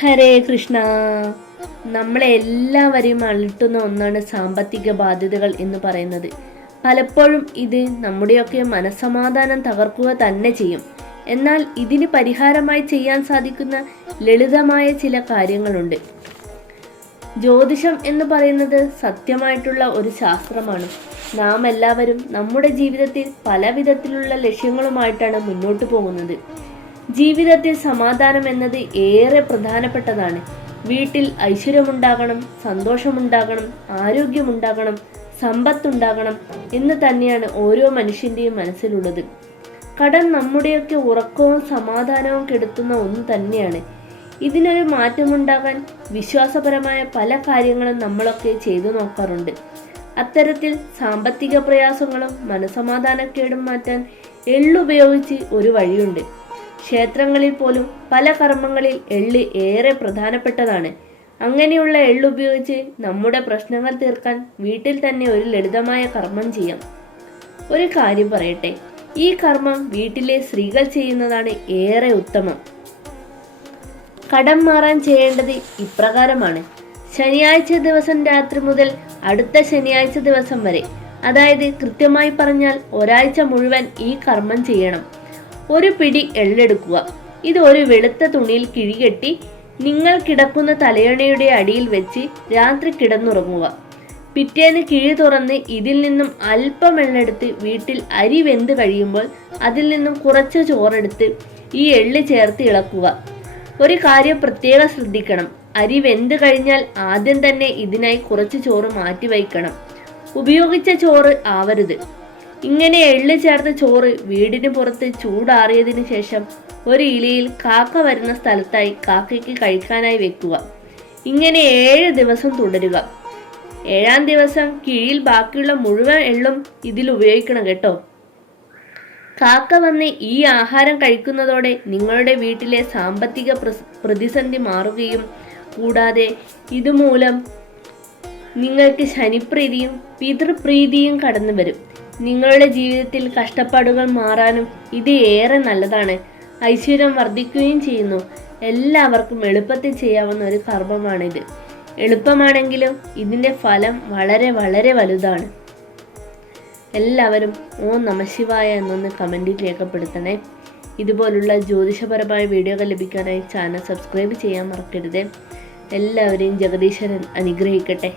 ഹരേ കൃഷ്ണ. നമ്മളെ എല്ലാവരെയും അലട്ടുന്ന ഒന്നാണ് സാമ്പത്തിക ബാധ്യതകൾ എന്ന് പറയുന്നത്. പലപ്പോഴും ഇത് നമ്മുടെയൊക്കെ മനസ്സമാധാനം തകർക്കുക തന്നെ ചെയ്യും. എന്നാൽ ഇതിന് പരിഹാരമായി ചെയ്യാൻ സാധിക്കുന്ന ലളിതമായ ചില കാര്യങ്ങളുണ്ട്. ജ്യോതിഷം എന്ന് പറയുന്നത് സത്യമായിട്ടുള്ള ഒരു ശാസ്ത്രമാണ്. നാം എല്ലാവരും നമ്മുടെ ജീവിതത്തിൽ പല വിധത്തിലുള്ള ലക്ഷ്യങ്ങളുമായിട്ടാണ് മുന്നോട്ട് പോകുന്നത്. ജീവിതത്തിൽ സമാധാനം എന്നത് ഏറെ പ്രധാനപ്പെട്ടതാണ്. വീട്ടിൽ ഐശ്വര്യമുണ്ടാകണം, സന്തോഷമുണ്ടാകണം, ആരോഗ്യമുണ്ടാകണം, സമ്പത്തുണ്ടാകണം എന്ന് തന്നെയാണ് ഓരോ മനുഷ്യൻ്റെയും മനസ്സിലുള്ളത്. കടം നമ്മുടെയൊക്കെ ഉറക്കവും സമാധാനവും കെടുത്തുന്ന ഒന്ന് തന്നെയാണ്. ഇതിനൊരു മാറ്റമുണ്ടാകാൻ വിശ്വാസപരമായ പല കാര്യങ്ങളും നമ്മളൊക്കെ ചെയ്തു നോക്കാറുണ്ട്. അത്തരത്തിൽ സാമ്പത്തിക പ്രയാസങ്ങളും മനസമാധാനക്കേടും മാറ്റാൻ എള്ളുപയോഗിച്ച് ഒരു വഴിയുണ്ട്. ക്ഷേത്രങ്ങളിൽ പോലും പല കർമ്മങ്ങളിൽ എള്ള് ഏറെ പ്രധാനപ്പെട്ടതാണ്. അങ്ങനെയുള്ള എള്ളുപയോഗിച്ച് നമ്മുടെ പ്രശ്നങ്ങൾ തീർക്കാൻ വീട്ടിൽ തന്നെ ഒരു ലളിതമായ കർമ്മം ചെയ്യാം. ഒരു കാര്യം പറയട്ടെ, ഈ കർമ്മം വീട്ടിലെ സ്ത്രീകൾ ചെയ്യുന്നതാണ് ഏറെ ഉത്തമം. കടം മാറാൻ ചെയ്യേണ്ടത് ഇപ്രകാരമാണ്. ശനിയാഴ്ച ദിവസം രാത്രി മുതൽ അടുത്ത ശനിയാഴ്ച ദിവസം വരെ, അതായത് കൃത്യമായി പറഞ്ഞാൽ ഒരാഴ്ച മുഴുവൻ ഈ കർമ്മം ചെയ്യണം. ഒരു പിടി എള്ളെടുക്കുക. ഇത് ഒരു വെളുത്ത തുണിയിൽ കിഴികെട്ടി നിങ്ങൾ കിടക്കുന്ന തലയണയുടെ അടിയിൽ വെച്ച് രാത്രി കിടന്നുറങ്ങുക. പിറ്റേന്ന് കിഴി തുറന്ന് ഇതിൽ നിന്നും അല്പം എള്ളെടുത്ത് വീട്ടിൽ അരി വെന്ത് കഴിയുമ്പോൾ അതിൽ നിന്നും കുറച്ച് ചോറെടുത്ത് ഈ എള്ള് ചേർത്ത് ഇളക്കുക. ഒരു കാര്യം പ്രത്യേകം ശ്രദ്ധിക്കണം. അരി വെന്ത് കഴിഞ്ഞാൽ ആദ്യം തന്നെ ഇതിനായി കുറച്ച് ചോറ് മാറ്റി വയ്ക്കണം. ഉപയോഗിച്ച ചോറ് ആവരുത്. ഇങ്ങനെ എള്ള് ചേർത്ത ചോറ് വീടിന് പുറത്ത് ചൂടാറിയതിനു ശേഷം ഒരു ഇലയിൽ കാക്ക വരുന്ന സ്ഥലത്തായി കാക്കയ്ക്ക് കഴിക്കാനായി വെക്കുക. ഇങ്ങനെ 7 ദിവസം തുടരുക. 7ാം ദിവസം കിഴിയിൽ ബാക്കിയുള്ള മുഴുവൻ എള്ളും ഇതിൽ ഉപയോഗിക്കണം കേട്ടോ. കാക്ക വന്ന് ഈ ആഹാരം കഴിക്കുന്നതോടെ നിങ്ങളുടെ വീട്ടിലെ സാമ്പത്തിക പ്രതിസന്ധി മാറുകയും കൂടാതെ ഇതുമൂലം നിങ്ങൾക്ക് ശനിപ്രീതിയും പിതൃപ്രീതിയും കടന്നു വരും. നിങ്ങളുടെ ജീവിതത്തിൽ കഷ്ടപ്പാടുകൾ മാറാനും ഇത് ഏറെ നല്ലതാണ്. ഐശ്വര്യം വർദ്ധിക്കുകയും ചെയ്യുന്നു. എല്ലാവർക്കും എളുപ്പത്തിൽ ചെയ്യാവുന്ന ഒരു കർമ്മമാണിത്. എളുപ്പമാണെങ്കിലും ഇതിൻ്റെ ഫലം വളരെ വളരെ വലുതാണ്. എല്ലാവരും ഓം നമഃശിവായ എന്നൊന്ന് കമൻറ്റിൽ രേഖപ്പെടുത്തണേ. ഇതുപോലുള്ള ജ്യോതിഷപരമായ വീഡിയോകൾ ലഭിക്കാനായി ചാനൽ സബ്സ്ക്രൈബ് ചെയ്യാൻ മറക്കരുത്. എല്ലാവരെയും ജഗദീശ്വരൻ അനുഗ്രഹിക്കട്ടെ.